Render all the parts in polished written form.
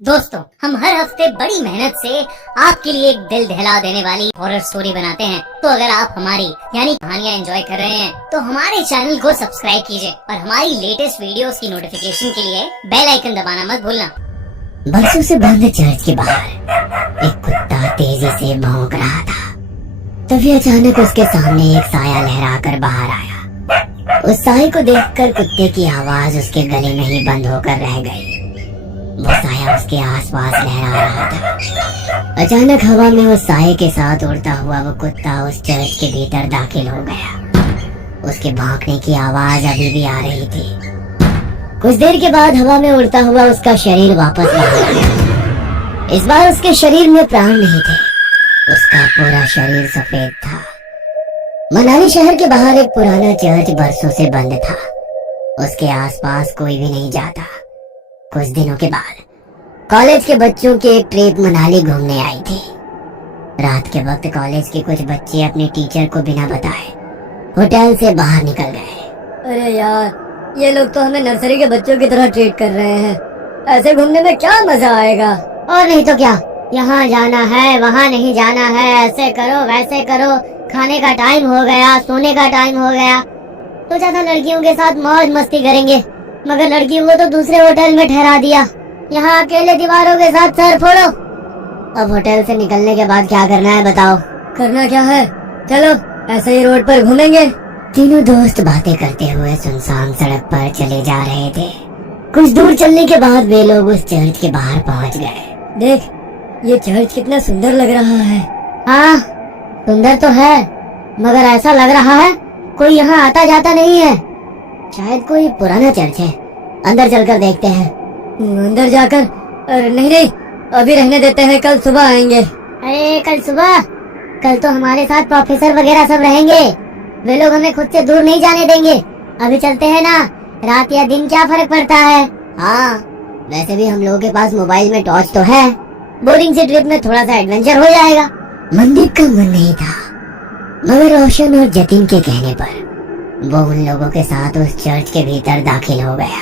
दोस्तों, हम हर हफ्ते बड़ी मेहनत से आपके लिए एक दिल दहला देने वाली हॉरर स्टोरी बनाते हैं। तो अगर आप हमारी यानी कहानियाँ एंजॉय कर रहे हैं तो हमारे चैनल को सब्सक्राइब कीजिए और हमारी लेटेस्ट वीडियोस की नोटिफिकेशन के लिए बेल आइकन दबाना मत भूलना। बरसों से बंद चर्च के बाहर एक कुत्ता तेजी से भौंक रहा था। तभी अचानक उसके सामने एक साया लहरा कर बाहर आया। उस साये को देखकर कुत्ते की आवाज उसके गले में ही बंद होकर रह गई। वो साया उसके आसपास लहरा रहा था। अचानक हवा में उस साये के साथ उड़ता हुआ वो कुत्ता उस चर्च के भीतर दाखिल हो गया। उसके भौंकने की आवाज अभी भी आ रही थी। कुछ देर के बाद हवा में उड़ता हुआ उसका शरीर वापस बाहर आया। इस बार उसके शरीर में प्राण नहीं थे। उसका पूरा शरीर सफेद था। मनाली शहर के बाहर एक पुराना चर्च बरसों से बंद था। उसके आसपास कोई भी नहीं जाता। कुछ दिनों के बाद कॉलेज के बच्चों की एक ट्रिप मनाली घूमने आई थी। रात के वक्त कॉलेज के कुछ बच्चे अपने टीचर को बिना बताए होटल से बाहर निकल गए। अरे यार, ये लोग तो हमें नर्सरी के बच्चों की तरह ट्रीट कर रहे हैं। ऐसे घूमने में क्या मजा आएगा। और नहीं तो क्या, यहाँ जाना है वहाँ नहीं जाना है, ऐसे करो वैसे करो, खाने का टाइम हो गया, सोने का टाइम हो गया। तो ज्यादा लड़कियों के साथ मौज मस्ती करेंगे, मगर लड़कियों को तो दूसरे होटल में ठहरा दिया। यहाँ अकेले दीवारों के साथ सर फोड़ो। अब होटल से निकलने के बाद क्या करना है बताओ। करना क्या है, चलो ऐसे ही रोड पर घूमेंगे। तीनों दोस्त बातें करते हुए सुनसान सड़क पर चले जा रहे थे। कुछ दूर चलने के बाद वे लोग उस चर्च के बाहर पहुँच गए। देख, ये चर्च कितना सुंदर लग रहा है। हाँ, सुंदर तो है, मगर ऐसा लग रहा है कोई यहाँ आता जाता नहीं है। शायद कोई पुराना चर्च है। अंदर चलकर देखते हैं। अंदर जाकर? अरे नहीं नहीं, अभी रहने देते हैं, कल सुबह आएंगे। अरे कल सुबह? कल तो हमारे साथ प्रोफेसर वगैरह सब रहेंगे। वे लोग हमें खुद से दूर नहीं जाने देंगे। अभी चलते हैं ना, रात या दिन क्या फर्क पड़ता है। हाँ, वैसे भी हम लोगों के पास मोबाइल में टॉर्च तो है। बोरिंग सी ट्रिप में थोड़ा सा एडवेंचर हो जाएगा। मनदीप का मन नहीं था, मगर रोशन और जतिन के कहने पर वो उन लोगों के साथ उस चर्च के भीतर दाखिल हो गया।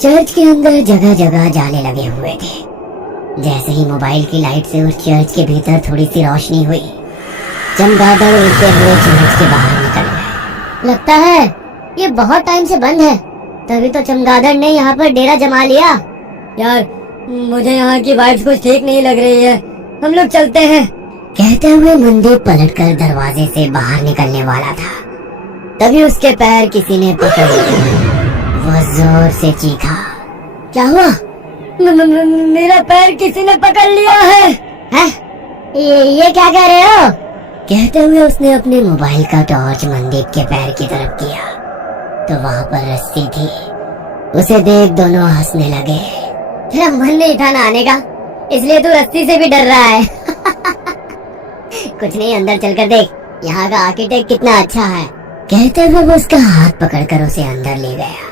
चर्च के अंदर जगह जगह जाले लगे हुए थे। जैसे ही मोबाइल की लाइट से उस चर्च के भीतर थोड़ी सी रोशनी हुई, चमगादड़ उड़ते हुए चर्च के बाहर निकल गए। लगता है ये बहुत टाइम से बंद है, तभी तो चमगादड़ ने यहाँ पर डेरा जमा लिया। यार, मुझे यहाँ की वाइब्स कुछ ठीक नहीं लग रही है, हम लोग चलते हैं। कहते हुए मनदीप पलटकर दरवाजे से बाहर निकलने वाला था। तभी उसके पैर किसी ने पकड़ लिया। वो जोर से चीखा। क्या हुआ? मेरा पैर किसी ने पकड़ लिया है। ये क्या कह रहे हो? कहते हुए उसने अपने मोबाइल का टॉर्च मनदीप के पैर की तरफ किया तो वहाँ पर रस्सी थी। उसे देख दोनों हंसने लगे। तेरा मन नहीं था ना आने का, इसलिए तू रस्सी से भी डर रहा है। कुछ नहीं, अंदर चलकर देख, यहाँ का आर्किटेक्ट कितना अच्छा है। कहते हुए वो उसका हाथ पकड़कर उसे अंदर ले गया।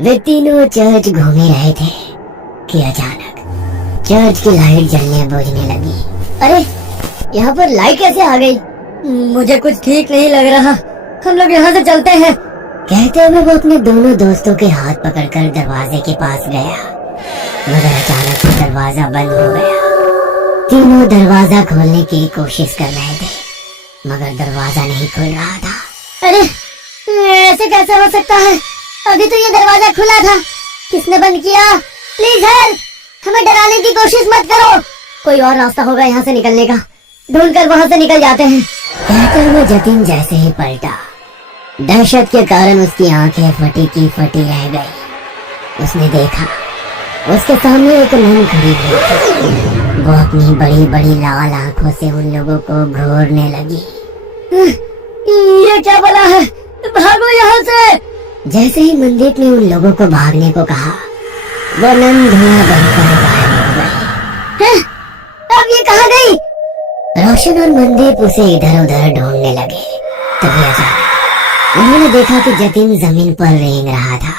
वे तीनों चर्च घूम ही रहे थे कि अचानक चर्च की लाइट जलने बुझने लगी। अरे, यहाँ पर लाइट कैसे आ गई? मुझे कुछ ठीक नहीं लग रहा, हम लोग यहाँ से चलते हैं। कहते हुए वो अपने दोनों दोस्तों के हाथ पकड़कर दरवाजे के पास गया, मगर अचानक से दरवाजा बंद हो गया। तीनों दरवाजा खोलने की कोशिश कर रहे थे, मगर दरवाजा नहीं खुल रहा था। अरे, ऐसे कैसे हो सकता है? अभी तो ये दरवाजा खुला था। किसने बंद किया? प्लीज हेल्प, हमें डराने की कोशिश मत करो। कोई और रास्ता होगा यहाँ से निकलने का, ढूंढकर वहाँ से निकल जाते हैं। कहते हुए जतिन जैसे ही पलटा, दहशत के कारण उसकी आंखें फटी की फटी रह गई। उसने देखा उसके सामने एक नन खड़ी हुई थी। वो अपनी बड़ी बड़ी लाल आंखों से उन लोगों को घूरने लगी। ये क्या बला है, भागो यहाँ से। जैसे ही मनदीप ने उन लोगों को भागने को कहा, वो नन धुआं बनकर गायब हो गई। अब ये कहाँ गई? रोशन और मनदीप उसे इधर उधर ढूंढने लगे। तभी अचानक उन्होंने देखा कि जतिन जमीन पर रेंग रहा था।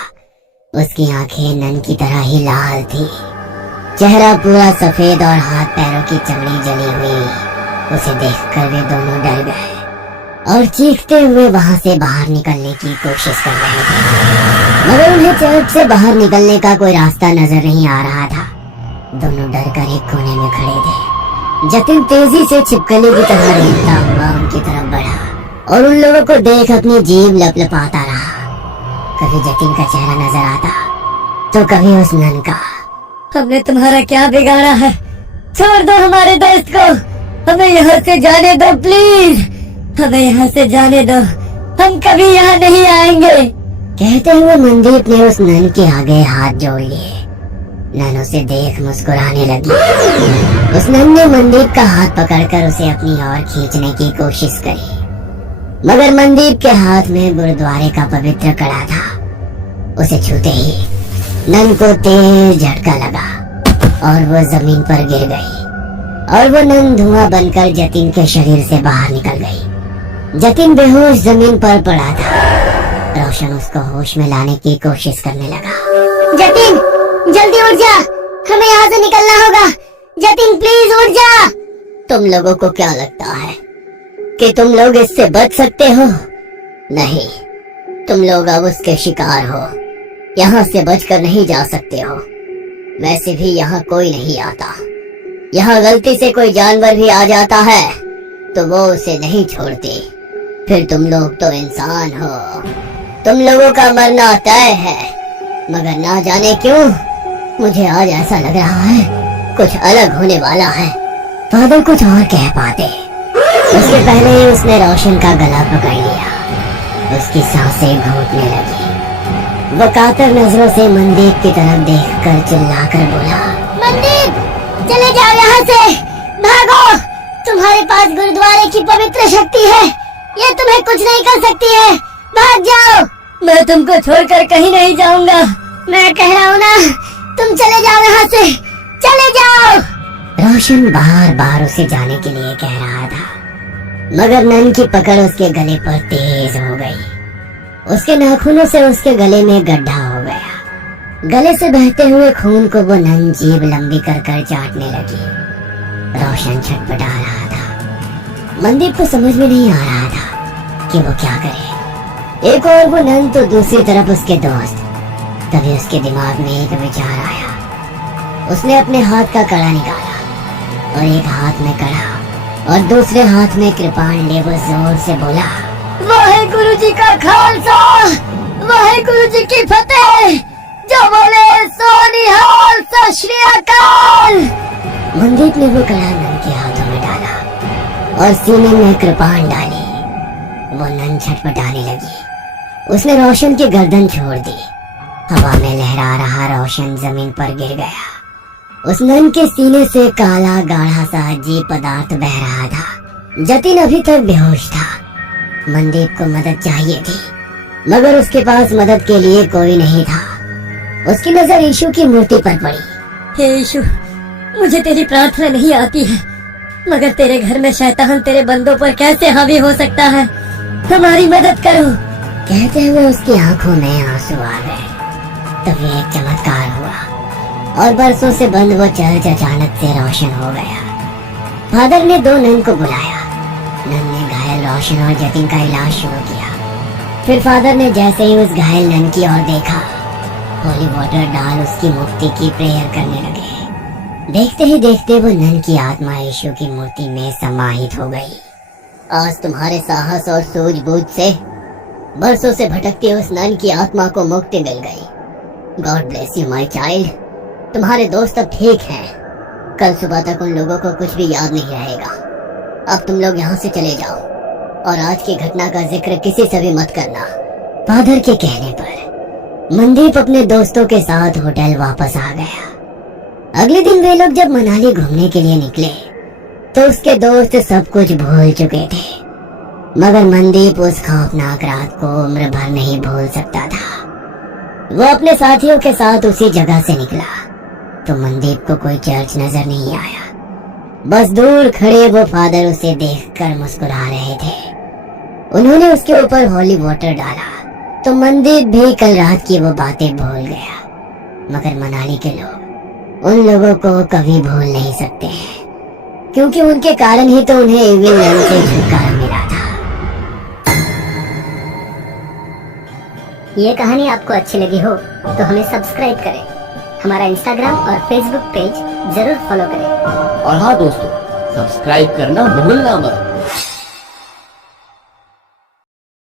उसकी आंखें नन की तरह ही लाल थी, चेहरा पूरा सफेद और हाथ पैरों की चमड़ी जली हुई। उसे देखकर वे दोनों डर गए और चीखते हुए वहां से बाहर निकलने की कोशिश कर रहे थे, मगर उन्हें चर्च से बाहर निकलने का कोई रास्ता नजर नहीं आ रहा था। दोनों डर कर एक कोने में खड़े थे। जतिन तेजी से छिपकली की तरह रेंगता हुआ उनकी तरफ बढ़ा और उन लोगों को देख अपनी जीभ लपलपाता रहा। कभी जतिन का चेहरा नजर आता तो कभी उस नन का। हमने तुम्हारा क्या बिगाड़ा है? छोड़ दो हमारे दोस्त को, हमें यहाँ से जाने दो प्लीज, हमें यहाँ से जाने दो, हम कभी यहाँ नहीं आएंगे। कहते हुए मनदीप ने उस नन के आगे हाथ जोड़ लिए। नन उसे देख मुस्कुराने लगी। उस नन ने मनदीप का हाथ पकड़कर उसे अपनी ओर खींचने की कोशिश करी, मगर मनदीप के हाथ में गुरुद्वारे का पवित्र कड़ा था। उसे छूते ही नन को तेज झटका लगा और वो जमीन पर गिर गई और वो नन धुआं बनकर जतिन के शरीर से बाहर निकल गई। जतिन बेहोश जमीन पर पड़ा था। रोशन उसको होश में लाने की कोशिश करने लगा। जतिन जल्दी उठ जा, हमें यहाँ से निकलना होगा। जतिन प्लीज उठ जा। तुम लोगों को क्या लगता है कि तुम लोग इससे बच सकते हो? नहीं, तुम लोग अब उसके शिकार हो। यहाँ से बचकर नहीं जा सकते हो। वैसे भी यहाँ कोई नहीं आता। यहाँ गलती से कोई जानवर भी आ जाता है तो वो उसे नहीं छोड़ती। फिर तुम लोग तो इंसान हो, तुम लोगों का मरना तय है। मगर ना जाने क्यों मुझे आज ऐसा लग रहा है कुछ अलग होने वाला है। फादर कुछ और कह पाते, उसके पहले ही उसने रोशन का गला पकड़ लिया। उसकी सांसें घूटने लगी। वो कातर नजरों से मनदीप की तरफ देखकर चिल्लाकर बोला, मनदीप चले जाओ यहाँ से, भागो। तुम्हारे पास गुरुद्वारे की पवित्र शक्ति है, ये तुम्हें कुछ नहीं कर सकती है। भाग जाओ। मैं तुमको छोड़कर कहीं नहीं जाऊंगा। मैं कह रहा हूँ ना, तुम चले जाओ यहाँ से, चले जाओ। रोशन बार बार उसे जाने के लिए कह रहा था, मगर नन की पकड़ उसके गले पर तेज हो गई। उसके नाखूनों से उसके गले में गड्ढा हो गया। गले से बहते हुए खून को वो नन जीभ लंबी कर कर चाटने लगी। रोशन छटपटा रहा था। मनदीप को समझ में नहीं आ रहा था कि वो क्या करे। एक और वो नन तो दूसरी तरफ उसके दोस्त। तभी उसके दिमाग में एक विचार आया। उसने अपने हाथ का कड़ा निकाला और एक हाथ में कड़ा और दूसरे हाथ में कृपाण ले वो जोर से बोला, वाहे जी का खालसा, वाहे जी की फतेह, जो बोले सो निहाल, सत श्री अकाल। मनदीप ने वो कड़ा नन के हाथों में डाला और सीने में कृपाण डाली। वो नन छटपटाने लगी। उसने रोशन की गर्दन छोड़ दी। हवा में लहरा रहा रोशन जमीन पर गिर गया। उस नन के सीने से काला गाढ़ा सा अजीब पदार्थ बह रहा था। जतिन अभी तक बेहोश था। मनदीप को मदद चाहिए थी, मगर उसके पास मदद के लिए कोई नहीं था। उसकी नजर यीशु की मूर्ति पर पड़ी। हे यीशु, मुझे तेरी प्रार्थना नहीं आती है, मगर तेरे घर में शैतान तेरे बंदों पर कैसे हावी हो सकता है? हमारी मदद करो। कहते हुए उसकी आंखों में आंसू आ गए। तभी एक चमत्कार हुआ और बरसों से बंद वो चर्च अचानक से रोशन हो गया। फादर ने दो नन को बुलाया। नन ने घायल रोशन और जतिन का इलाज शुरू किया। फिर फादर ने जैसे ही उस घायल नन की ओर देखा, होली वाटर डाल उसकी मुक्ति की प्रेयर करने लगे। देखते ही देखते वो नन की आत्मा यीशु की मूर्ति में समाहित हो गई। आज तुम्हारे साहस और सूझबूझ से बरसों से भटकती उस नन की आत्मा को मुक्ति मिल गई। God bless you my child. तुम्हारे दोस्त अब ठीक हैं। कल सुबह तक उन लोगों को कुछ भी याद नहीं रहेगा। अब तुम लोग यहाँ से चले जाओ और आज की घटना का जिक्र किसी से भी मत करना। फादर के कहने पर मनदीप अपने दोस्तों के साथ होटल वापस आ गया। अगले दिन वे लोग जब मनाली घूमने के लिए निकले तो उसके दोस्त सब कुछ भूल चुके थे, मगर मनदीप उस खौफनाक रात को उम्र भर नहीं भूल सकता था। वो अपने साथियों के साथ उसी जगह से निकला तो मनदीप को कोई चर्च नजर नहीं आया। बस दूर खड़े वो फादर उसे देखकर मुस्कुरा रहे थे। उन्होंने उसके ऊपर होली वाटर डाला तो मनदीप भी कल रात की वो बातें भूल गया। मगर मनाली के लोग उन लोगों को कभी भूल नहीं सकते हैं, क्योंकि उनके कारण ही तो उन्हें इविल नन से छुटकारा मिला था। ये कहानी आपको अच्छी लगी हो तो हमें सब्सक्राइब करें हमारा इंस्टाग्राम और फेसबुक पेज जरूर फॉलो करें। और हाँ दोस्तों, सब्सक्राइब करना भूलना मत।